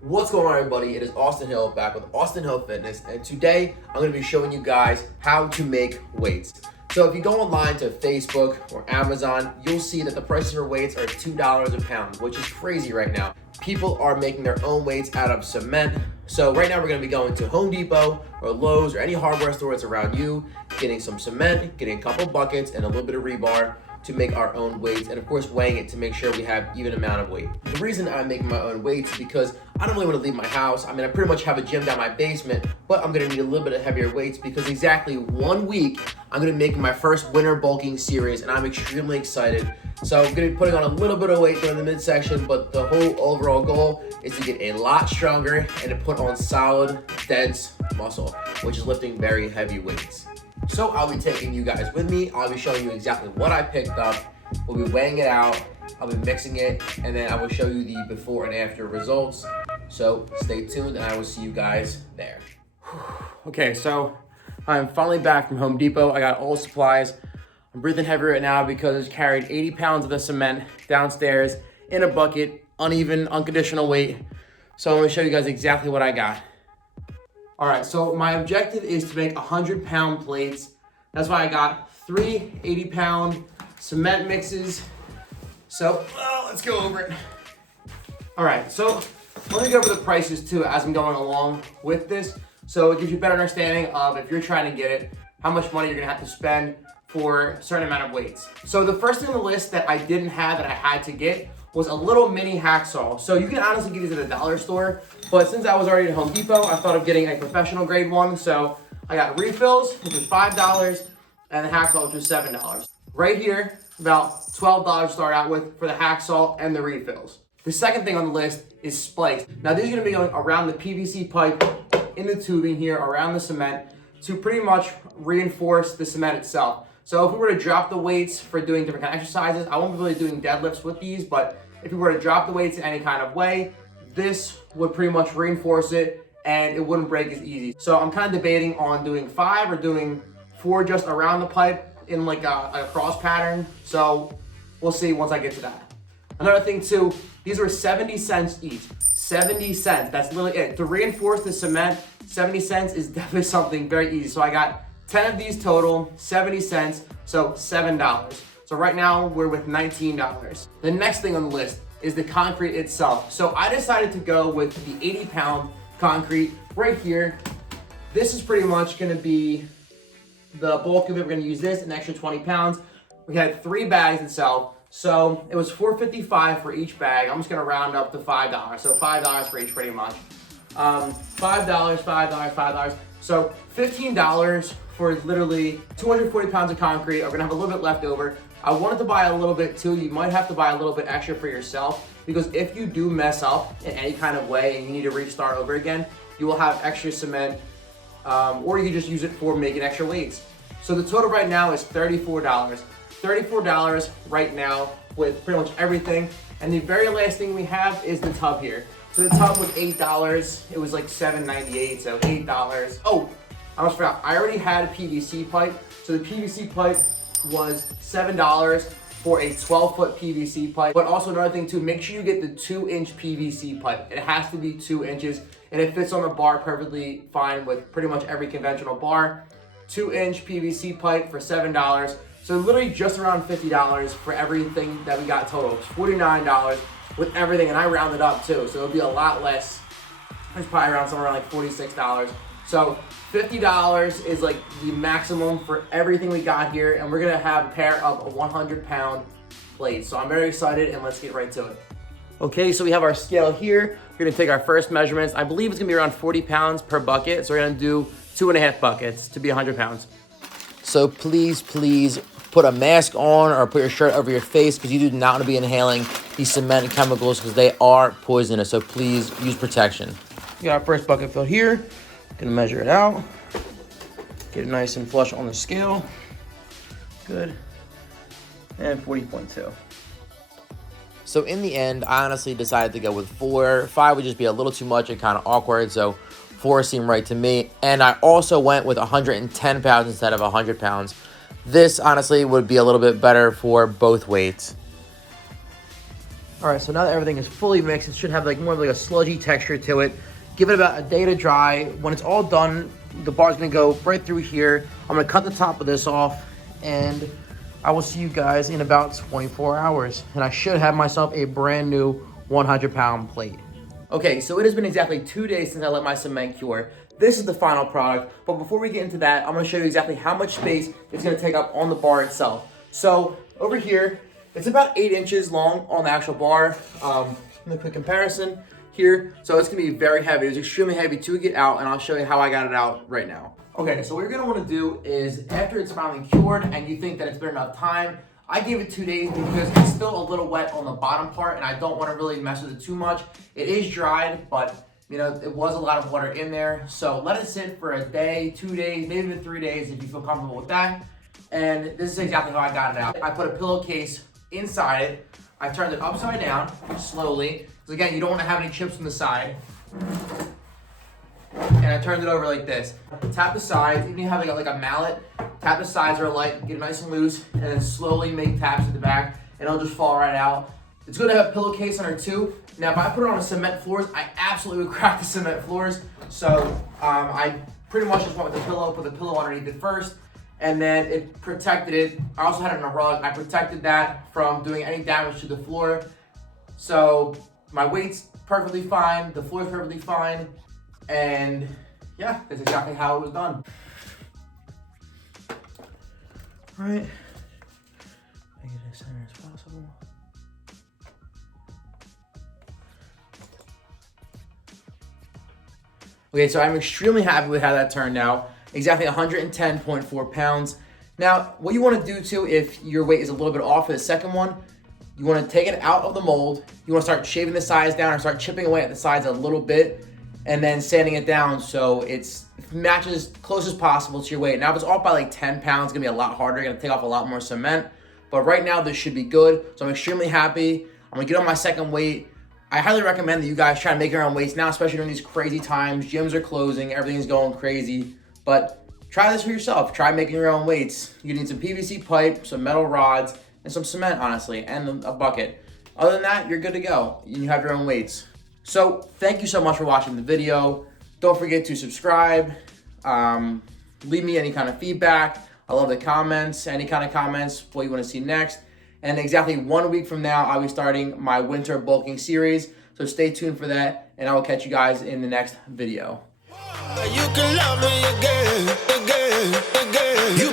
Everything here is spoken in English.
What's going on, everybody? It is Austin Hill back with Austin Hill Fitness, and today I'm going to be showing you guys how to make weights. So if you go online to Facebook or Amazon, you'll see that the prices for weights are $2 a pound, which is crazy right now. People are making their own weights out of cement. So right now we're going to be going to Home Depot or Lowe's or any hardware store that's around you, getting some cement, getting a couple buckets and a little bit of rebar to make our own weights, and of course weighing it to make sure we have even amount of weight. The reason I'm making my own weights is because I don't really want to leave my house. I mean, I pretty much have a gym down my basement, but I'm going to need a little bit of heavier weights because exactly 1 week I'm going to be making my first winter bulking series, and I'm extremely excited. So I'm going to be putting on a little bit of weight during the midsection, but the whole overall goal is to get a lot stronger and to put on solid, dense muscle, which is lifting very heavy weights. So I'll be taking you guys with me. I'll be showing you exactly what I picked up. We'll be weighing it out. I'll be mixing it, and then I will show you the before and after results. So stay tuned, and I will see you guys there. Okay, so I'm finally back from Home Depot. I got all supplies. I'm breathing heavy right now because I carried 80 pounds of the cement downstairs in a bucket, uneven, unconditional weight. So I'm gonna show you guys exactly what I got. All right, so my objective is to make 100-pound plates. That's why I got 3 80-pound cement mixes. So let's go over it. All right, so let me go over the prices too as I'm going along with this. So it gives you a better understanding of, if you're trying to get it, how much money you're gonna have to spend for a certain amount of weights. So the first thing on the list that I didn't have that I had to get was a little mini hacksaw. So you can honestly get these at a dollar store, but since I was already at Home Depot, I thought of getting a professional grade one. So I got refills, which was $5, and the hacksaw, which was $7. Right here, about $12 to start out with for the hacksaw and the refills. The second thing on the list is spikes. Now these are gonna be going around the PVC pipe in the tubing here, around the cement, to pretty much reinforce the cement itself. So if we were to drop the weights for doing different kind of exercises, I won't be really doing deadlifts with these, but if we were to drop the weights in any kind of way, this would pretty much reinforce it and it wouldn't break as easy. So I'm kind of debating on doing 5 or doing 4 just around the pipe in like a cross pattern. So we'll see once I get to that. Another thing too, these were 70 cents each. 70 cents, that's literally it. To reinforce the cement, 70 cents is definitely something very easy. So I got 10 of these total, 70 cents, so $7. So right now we're with $19. The next thing on the list is the concrete itself. So I decided to go with the 80-pound concrete right here. This is pretty much gonna be the bulk of it. We're gonna use this, an extra 20 pounds. We had 3 bags itself. So it was $4.55 for each bag. I'm just gonna round up to $5. So $5 for each pretty much. $5, $5. So $15 for literally 240 pounds of concrete. I'm gonna have a little bit left over. I wanted to buy a little bit too. You might have to buy a little bit extra for yourself, because if you do mess up in any kind of way and you need to restart over again, you will have extra cement, or you can just use it for making extra weights. So the total right now is $34. $34 right now with pretty much everything. And the very last thing we have is the tub here. So the tub was $8. It was like $7.98, so $8. Oh, I almost forgot. I already had a PVC pipe. So the PVC pipe was $7 for a 12-foot PVC pipe. But also another thing too, make sure you get the 2-inch PVC pipe. It has to be 2 inches, and it fits on the bar perfectly fine with pretty much every conventional bar. 2-inch PVC pipe for $7. So literally just around $50 for everything that we got total. It's $49 with everything, and I rounded up too, so it'll be a lot less. It's probably around somewhere around like $46. So $50 is like the maximum for everything we got here, and we're gonna have a pair of 100-pound plates. So I'm very excited, and let's get right to it. Okay, so we have our scale here. We're gonna take our first measurements. I believe it's gonna be around 40 pounds per bucket, so we're gonna do 2.5 buckets to be 100 pounds. So please put a mask on or put your shirt over your face, because you do not want to be inhaling these cement chemicals, because they are poisonous. So please use protection. We got our first bucket filled here. Gonna measure it out. Get it nice and flush on the scale. Good. And 40.2. So in the end, I honestly decided to go with 4. 5 would just be a little too much and kind of awkward. So 4 seemed right to me. And I also went with 110 pounds instead of 100 pounds. This honestly would be a little bit better for both weights. All right, so now that everything is fully mixed, it should have like more of like a sludgy texture to it. Give it about a day to dry. When it's all done, the bar's gonna go right through here. I'm gonna cut the top of this off, and I will see you guys in about 24 hours. And I should have myself a brand new 100-pound plate. Okay, so it has been exactly 2 days since I let my cement cure. This is the final product, but before we get into that, I'm gonna show you exactly how much space it's gonna take up on the bar itself. So over here, it's about 8 inches long on the actual bar. Let me put comparison here. So it's gonna be very heavy. It's extremely heavy to get out, and I'll show you how I got it out right now. Okay, so what you're gonna wanna do is, after it's finally cured and you think that it's been enough time, I gave it 2 days because it's still a little wet on the bottom part, and I don't wanna really mess with it too much. It is dried, but you know, it was a lot of water in there. So let it sit for a day, 2 days, maybe even 3 days if you feel comfortable with that. And this is exactly how I got it out. I put a pillowcase inside it. I turned it upside down slowly. Because again, you don't want to have any chips on the side. And I turned it over like this. Tap the sides, even if you have like a mallet, tap the sides real light, get it nice and loose, and then slowly make taps at the back, and it'll just fall right out. It's good to have a pillowcase under too. Now, if I put it on the cement floors, I absolutely would crack the cement floors. So I pretty much just went with the pillow, put the pillow underneath it first, and then it protected it. I also had it on a rug. I protected that from doing any damage to the floor. So my weight's perfectly fine, the floor's perfectly fine, and yeah, that's exactly how it was done. All right, make it as center as possible. Okay, so I'm extremely happy with how that turned out. Exactly 110.4 pounds. Now, what you want to do too, if your weight is a little bit off for the second one, you want to take it out of the mold. You want to start shaving the sides down or start chipping away at the sides a little bit, and then sanding it down so it matches as close as possible to your weight. Now, if it's off by like 10 pounds, it's gonna be a lot harder. You're gonna take off a lot more cement. But right now, this should be good. So I'm extremely happy. I'm gonna get on my second weight. I highly recommend that you guys try to make your own weights now, especially during these crazy times. Gyms are closing, everything's going crazy. But try this for yourself. Try making your own weights. You need some PVC pipe, some metal rods, and some cement, honestly, and a bucket. Other than that, you're good to go. You have your own weights. So thank you so much for watching the video. Don't forget to subscribe. Leave me any kind of feedback. I love the comments, any kind of comments, what you want to see next. And exactly 1 week from now, I'll be starting my winter bulking series. So stay tuned for that, and I will catch you guys in the next video. You can love me again, again, again. You